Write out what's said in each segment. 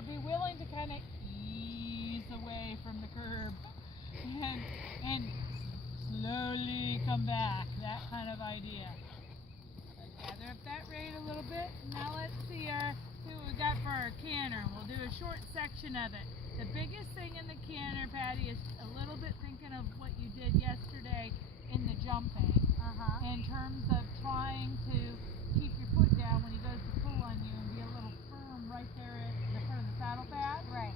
be willing to kind of ease away from the curb and slowly come back, that kind of idea. So gather up that rein a little bit. Now let's see what we got for our canter. We'll do a short section of it. The biggest thing in the canter, Patty, is a little bit thinking of what you did yesterday in the jumping, in terms of trying to keep your foot down when he goes to pull on you and be a little firm right there at the front of the saddle pad. Right.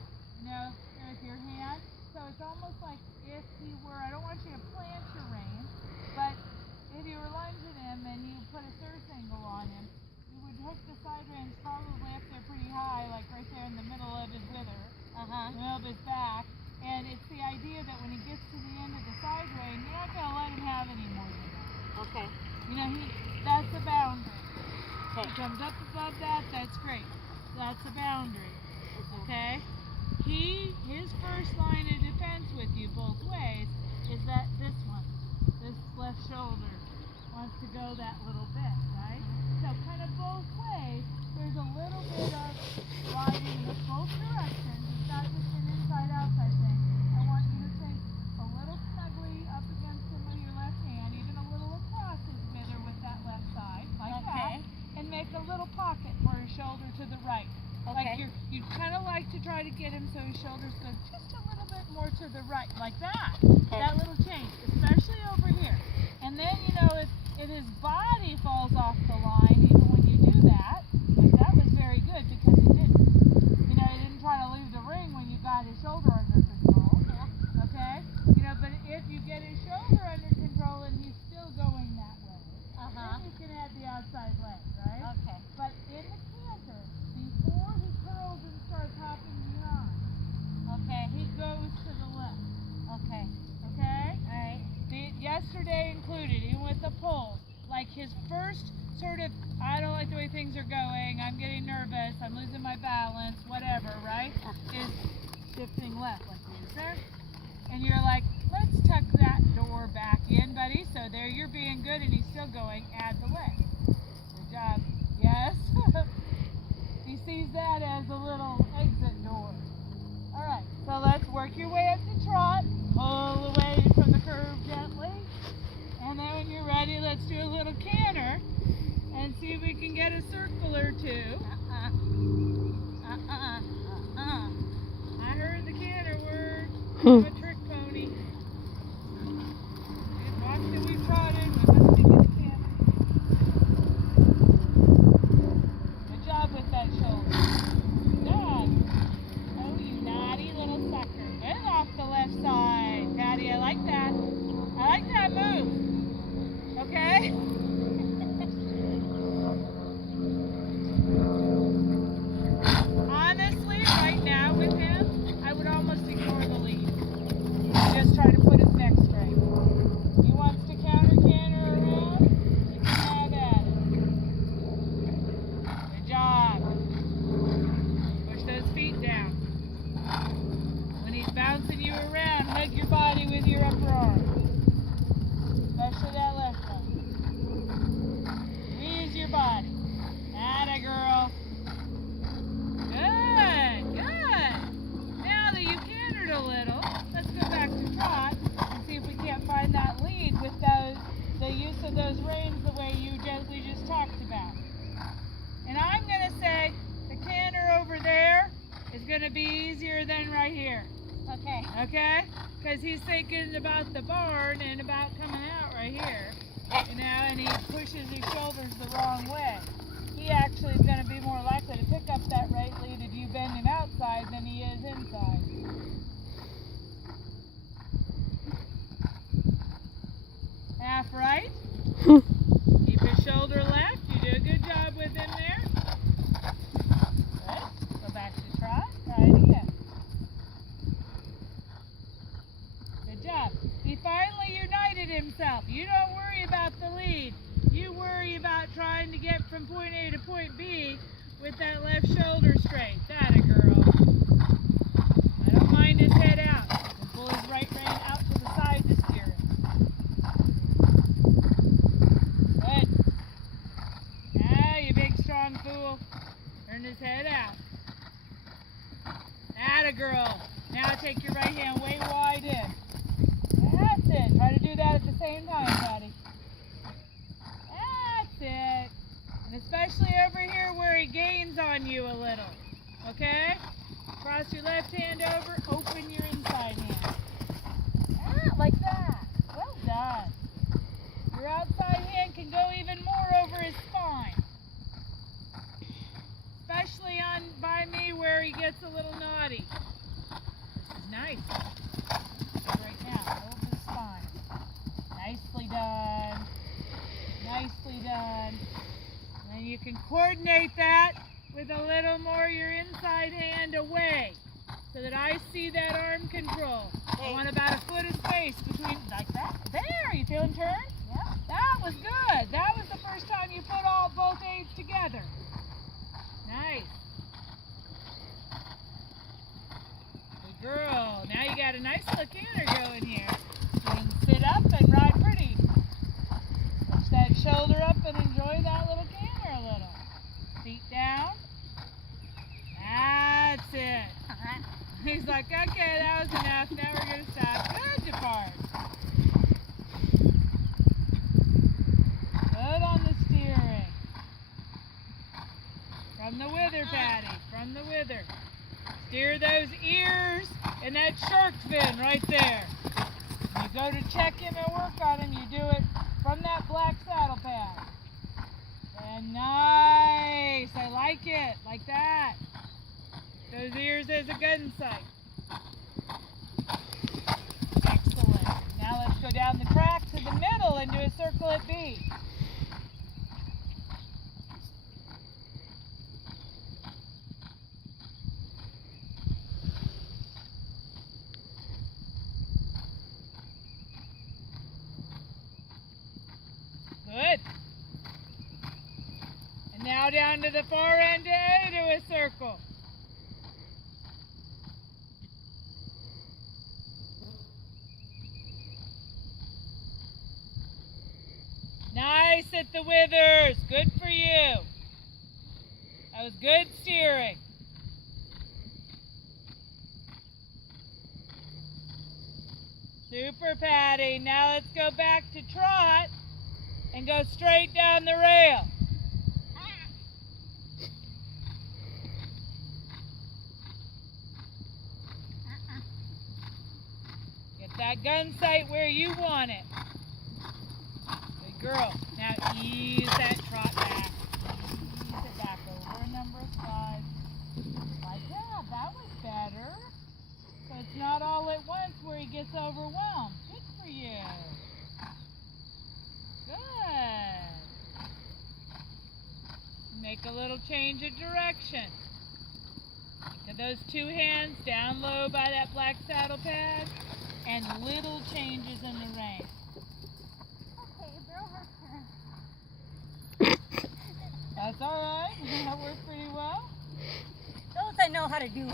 With your hand. So it's almost like if he were, I don't want you to plant your rein, but if you were lunging him and you put a third angle on him, you would hook the side reins probably up there pretty high, like right there in the middle of his wither, middle of his back. And it's the idea that when he gets to the end of the side rein, you're not going to let him have any more than that. Okay. That's the boundary. Okay. He comes up above that, that's great. That's the boundary. Okay? His first line of defense with you both ways is that this left shoulder wants to go that little bit, right? So kind of both ways, there's a little bit of riding in both directions. It's not just an inside-outside thing. I want you to think a little snugly up against him with your left hand, even a little across his wither with that left side, like that, and make a little pocket for his shoulder to the right. Like you'd kind of like to try to get him so his shoulders go just a little bit more to the right, like that. That little change, especially over here. And then, if his body falls off the line, even when you do that, like that was very good because he didn't. He didn't try to leave the ring when you got his shoulder under control. Okay? But if you get his shoulder under control and he's still going that way, then you can add the outside leg, right? Okay. But in the canter, before he curls and starts hopping behind, he goes to the left. Okay? Alright. Yesterday included, even with the pulls, like his first sort of, I don't like the way things are going, I'm getting nervous, I'm losing my balance, whatever, right? Is shifting left, like this there. And you're like, let's tuck that door back in, buddy. So there you're being good and he's still going, add the leg. Good job. Yes? He sees that as a little exit door. Alright, so let's work your way up to trot. Pull away from the curve gently. And then when you're ready, let's do a little canter and see if we can get a circle or two. I heard the canter word. I'm a trick pony. Watch that we trotted. We're going to do the canter. Good job with that shoulder. Good. Oh, you naughty little sucker. Good off the left side. Patty, I like that. I like that move. Okay? Honestly, right now with him, I would almost ignore the lead. Just try to put his neck straight. He wants to canter around, you can have at it. Good job. Push those feet down. When he's bouncing you around, hug your body with your upper arm. Especially that left one. Squeeze your body. Atta girl. Good. Now that you cantered a little, let's go back to trot and see if we can't find that lead with the use of those reins the way we just talked about. And I'm going to say the canter over there is going to be easier than right here. Okay? Because he's thinking about the barn and about coming out right here. And he pushes his shoulders the wrong way. He actually is going to be more likely to pick up that right lead if you bend him outside than he is inside. Half right. Keep his shoulder left. You do a good job with him there. Good. Go back to trot. Try it again. Good job. He finally united himself. You don't worry about the lead. You worry about trying to get from point A to point B with that left shoulder straight. That a girl. I don't mind his head out. And pull his right rein out to the side to steer him. Good. Now, you big strong fool. Turn his head out. Atta girl. Now take your right hand way wide in. That's it. Try to do that at the same time, Patty. That's it. And especially over here where he gains on you a little. Okay? Cross your left hand over, open your inside hand. Like that. Well done. Your outside hand can go even more over his spine. Especially on by me where he gets a little naughty. This is nice. Right now, over the spine. Nicely done. Nicely done. And then you can coordinate that with a little more your inside hand away so that I see that arm control. I want about a foot of space between, like that. There, you feeling turned? Yeah. That was good. That was the first time you put both aids together. Nice. Good girl. Now you got a nice little canter going here. You can sit up and ride pretty. Push that shoulder up and enjoy that little canter a little. Feet down. That's it. He's like, okay, that was enough. Now we're going to stop. Good, Jafar. Good on the steering. From the wither, Patty. From the wither. Steer those ears and that shark fin right there. When you go to check him and work on him, you do it from that black saddle pad. And nice. I like it. Like that. Those ears as a gun sight. Excellent. Now let's go down the track to the middle and do a circle at B. Good. And now down to the far end to A to a circle. Nice at the withers. Good for you. That was good steering. Super, Patty. Now let's go back to trot and go straight down the rail. Get that gun sight where you want it. Good girl. Now ease that trot back. Ease it back over a number of slides. Like that. That was better. So it's not all at once where he gets overwhelmed. Good for you. Good. Make a little change of direction. Think of those two hands down low by that black saddle pad and little changes in the rein. Okay, throw her turn. That's all right. That worked pretty well. Those I know how to do.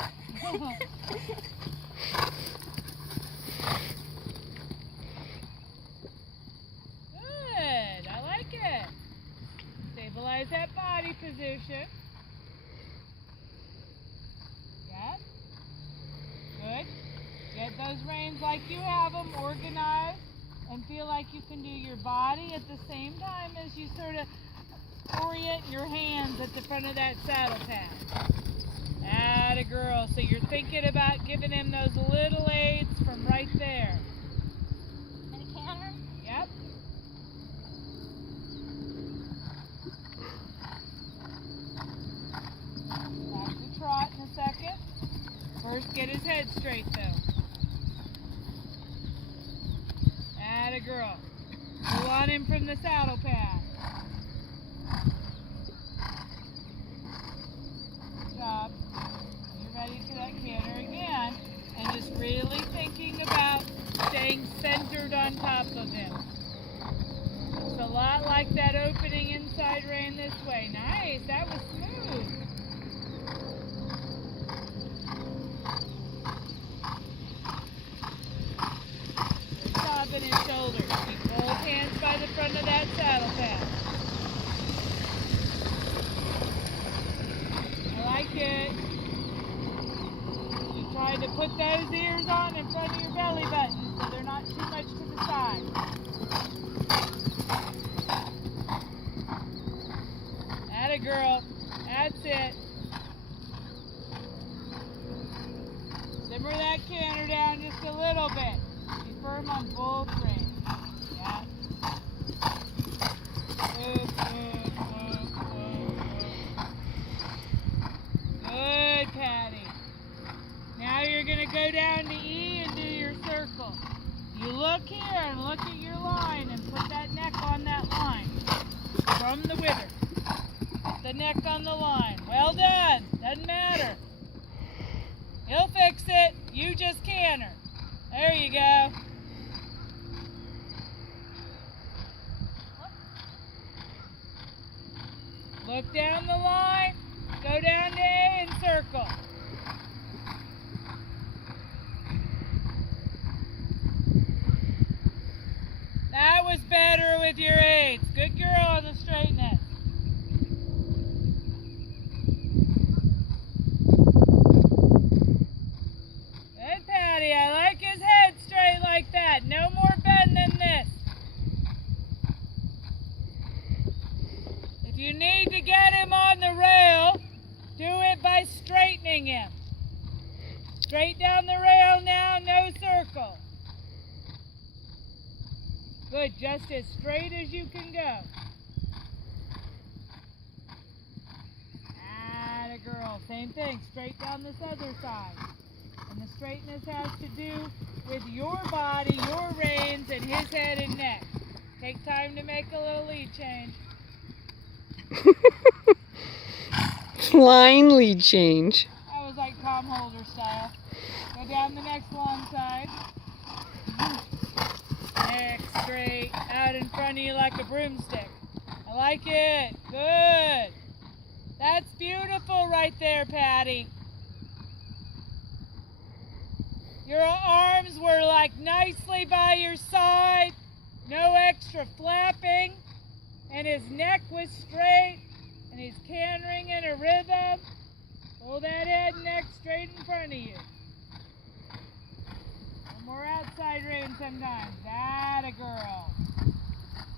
Good. I like it. Stabilize that body position. Yep. Good. Get those reins like you have them, organized, and feel like you can do your body at the same time as you sort of orient your hands at the front of that saddle pad. Atta girl. So you're thinking about giving him those little aids from right there. And a canter? Yep. Back to trot in a second. First, get his head straight though. Atta girl. Pull on him from the saddle pad. Good job. You're ready for that canter again. And just really thinking about staying centered on top of him. It's a lot like that opening inside rein this way. Nice. That was smooth. Top in his shoulders. Keep both hands by the front of that saddle pad. I like it. You try put those ears on in front of your belly button so they're not too much to the side. Atta girl. That's it. Simmer that canter down just a little bit. Be firm on both reins. Yeah. Good, good, good, good, good. Good, Patty. Now you're going to go down to E and do your circle. You look here and look at your line and put that neck on that line. From the wither. Put the neck on the line. Well done. Doesn't matter. He'll fix it. You just canter. There you go. Look down the line. Go down to A and circle. That was better with your aids. Good girl on the straightness. Good, Patty. I like his head straight like that. No more bend than this. If you need to get him on the rail, do it by straightening him. Straight down the rail now, no circle. Good, just as straight as you can go. Atta girl, same thing, straight down this other side. And the straightness has to do with your body, your reins, and his head and neck. Take time to make a little lead change. Line lead change. That was like Tom Holder style. Go down the next long side. Neck straight out in front of you like a broomstick. I like it. Good. That's beautiful right there, Patty. Your arms were like nicely by your side. No extra flapping. And his neck was straight. And he's cantering in a rhythm. Pull that head and neck straight in front of you. More outside rein sometimes. Atta girl.